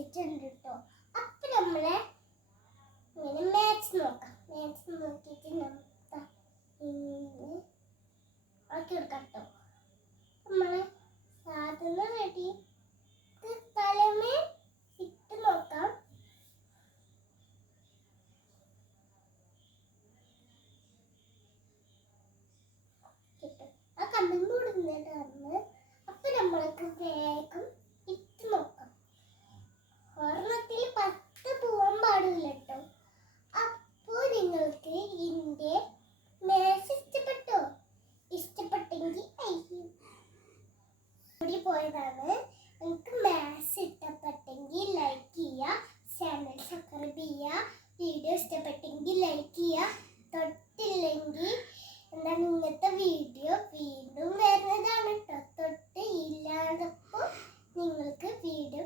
വെച്ചിട്ടുണ്ട് കേട്ടോ. അപ്പം നമ്മളെ ഇങ്ങനെ മാച്ച് നോക്കാം. മാച്ച് നോക്കിയിട്ട് നമുക്ക് ആക്കി എടുക്കാം കേട്ടോ. നമ്മൾ സാധനം റെഡി തലമേ ഇട്ട് നോക്കാം. ആ കണ്ടും കൂടുന്നതാണ്. അപ്പൊ നമ്മൾക്ക് വേഗം ഇട്ട് നോക്കാം. ഒരെണ്ണത്തിൽ 10 പോവാൻ പാടില്ല കേട്ടോ. അപ്പോ നിങ്ങൾക്ക് ഇതിന്റെ മേശ ഇഷ്ടപ്പെട്ടോ? ഇഷ്ടപ്പെട്ടെങ്കിൽ കൂടി പോയതാണ്. നിങ്ങൾക്ക് മേശ ഇഷ്ടപ്പെട്ടെങ്കിൽ ലൈക്ക് ചെയ്യുക, ചാനൽ സബ്സ്ക്രൈബ് ചെയ്യുക. വീഡിയോ ഇഷ്ടപ്പെട്ടെങ്കിൽ ലൈക്ക് ചെയ്യുക. തൊട്ടില്ലെങ്കിൽ എന്താ ഇങ്ങനത്തെ വീഡിയോ വീണ്ടും വരുന്നതാണ് കേട്ടോ. തൊട്ട് ഇല്ലാതപ്പോൾ നിങ്ങൾക്ക് വീഡിയോ